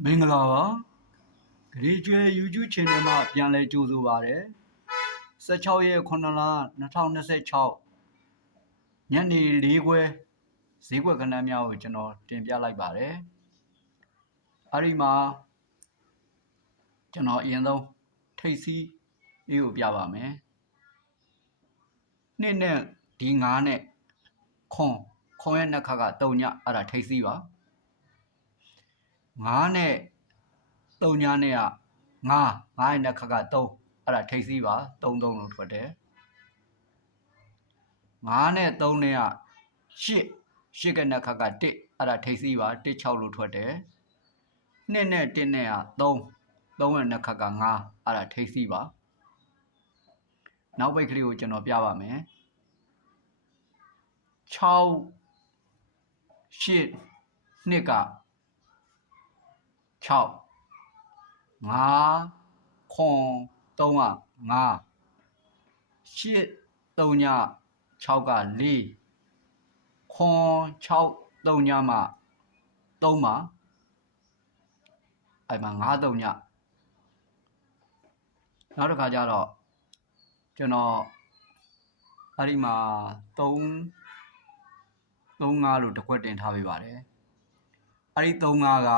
မင်္ဂလာပါဂရီကျွဲ YouTube channel မှာပြန်လည်ကြိုဆိုပါရစေ16ရက်9လ2026ညနေ4ခွဲဈေးကွက်ကဏ္ဍများကိုကျွန်တော်တင်ပြလိုက်ပါတယ်အဲ့ဒီမှာကျွန်တော်အရင်ဆုံးထိပ်စီးအေးကိုပြပါမယ်နှစ်နဲ့ဒီ9နဲ့ခွန်ရဲ့နှစ်ခါက3ညအဲ့ဒါထိပ်စီးပါ9နဲ့3ညနဲ့က9ရဲ့နှစ်ခါက3အဲ့ဒါထိပ်စီးပါ3လို့ထွက်တယ်9နဲ့3နဲ့က8ကနှစ်ခါက1အဲ့ဒါထိပ်စီးပါ16လို့ထွက်တယ်2နဲ့1နဲ့က3ရဲ့နှစ်ခါက9အဲ့ဒါထိပ်စီးပါနောက်ပိတ်ကလေးကိုကျွန်တော်ပြပါမယ်6 8နှစ်က6 5ခွန်3က5 8 3ည6က4ခွန်6 3ညမှ3ပါအဲ့မှာ5 3ညနောက်တစ်ခါကျတော့ကျွန်တော်အဲ့ဒီမှာ3 5လို့တစ်ခွက်တင်ထားပေးပါတယ်အဲ့ဒီ3 5က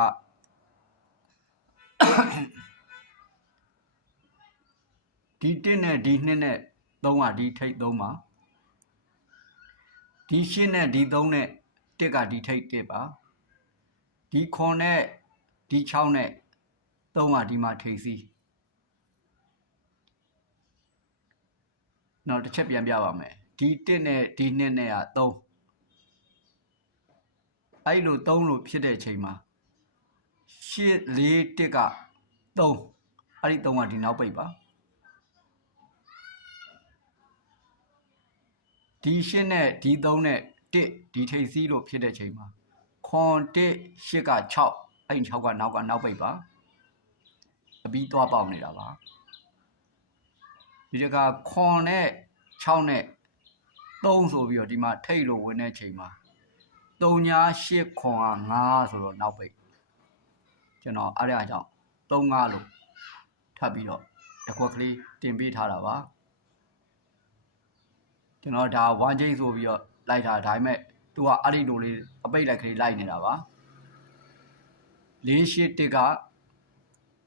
ဒီ1နဲ့ဒီ2နဲ့3ကဒီထိပ်3ပါဒီ8နဲ့ဒီ3နဲ့1ကဒီထိပ်1ပါဒီ9နဲ့ဒီ6နဲ့3ကဒီမှာထိပ်စီးနောက်တစ်ချက်ပြန်ပြပါမယ်ဒီ1နဲ့ဒီ2နဲ့က3အဲ့လို3လို့ဖြစ်တဲ့အချိန်မှာ8 4 1က3အဲ့ဒီ3ကဒီနောက်ပိတ်ပါဒီ8နဲ့ဒီ3နဲ့1ဒီထိပ်စီးလို့ဖြစ်တဲ့အချိန်မှာခွန်1 8က6အဲ့6ကနောက်ပိတ်ပါအပြီးသွားပေါက်နေတာပါဒီကခွန်နဲ့6နဲ့3ဆိုပြီးတော့ဒီမှာထိပ်လို့ဝင်တဲ့အချိန်မှာ3ညာ8ခွန်က5ဆိုတော့နောက်ပိတ်ကျွန်တော်အဲ့ဒါကြောင့်3 5လို့ထပ်ပြီးတော့တစ်ခွက်ကလေးတင်ပေးထားတာပါကျွန်တော်ဒါ1ချိန်ဆိုပြီးတော့လိုက်တာဒါပေမဲ့သူကအဲ့ဒီလိုလေးအပိတ်လိုက်ကလေးလိုက်နေတာပါ4 8 1က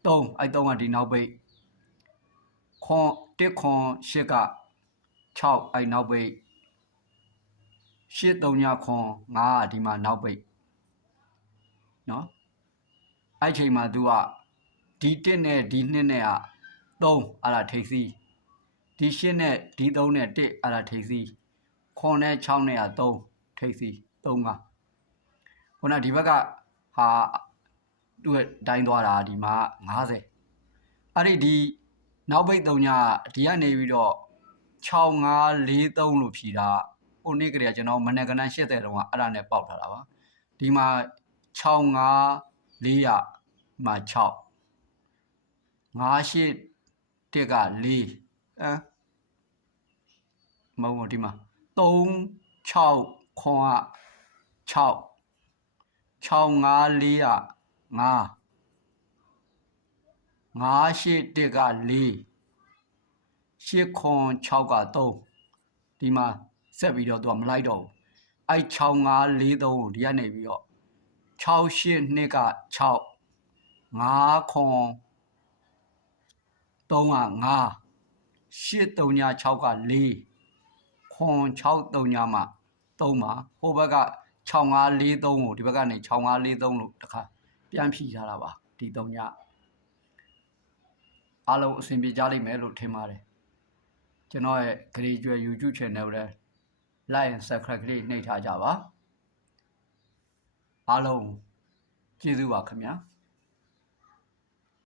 3အဲ့3ကဒီနောက်ပိတ်ခွန်1ခွန်8က6အဲ့နောက်ပိတ်8 3ညခွန်5ကဒီမှာနောက်ပိတ်နော်အဲ့ချိန်မှာသူကဒီ1နဲ့ဒီ2နဲ့က3အဲ့ဒါထိပ်စီးဒီ8နဲ့ဒီ3နဲ့1အဲ့ဒါထိပ်စီးခွန်နဲ့6နဲ့က3ထိပ်စီး3ကခုနဒီဘက်ကဟာသူ့ရဲ့တိုင်းသွားတာဒီမှာ50အဲ့ဒီနောက်ပိတ်3ညဒီကနေပြီးတော့6 5 4 3လို့ဖြီတာဟိုနေ့ကလေးကကျွန်တော်မနက်ကနန်း80တုန်းကအဲ့ဒါနဲ့ပေါက်ထားတာပါဒီမှာ6 5 400မှာ6 5 8 1က4မဟုတ်ဒီမှာ3 6ခွန်က6 6 5 4က5 5 8 1က4 8ခွန်6က3ဒီမှာဆက်ပြီးတော့သူကမလိုက်တော့ဘူးအဲ့6 5 4 3ကိုဒီကနေပြီးတော့6 8 2က6 5ခွန်3က5 8 3ည6က4ခွန်6 3ညမှ3ပါဟိုဘက်က6 5 4 3ကိုဒီဘက်ကနေ6 5 4 3လို့တစ်ခါပြန်ဖြီထားတာပါဒီ3ညအားလုံးအဆင်ပြေကြလိမ့်မယ်လို့ထင်ပါတယ်ကျွန်တော်ရဲ့ဂရီကျွဲ YouTube channel ကိုလည်း like and subscribe ကလေးနှိပ်ထားကြပါအားလုံးကျေးဇူးပါခင်ဗျာ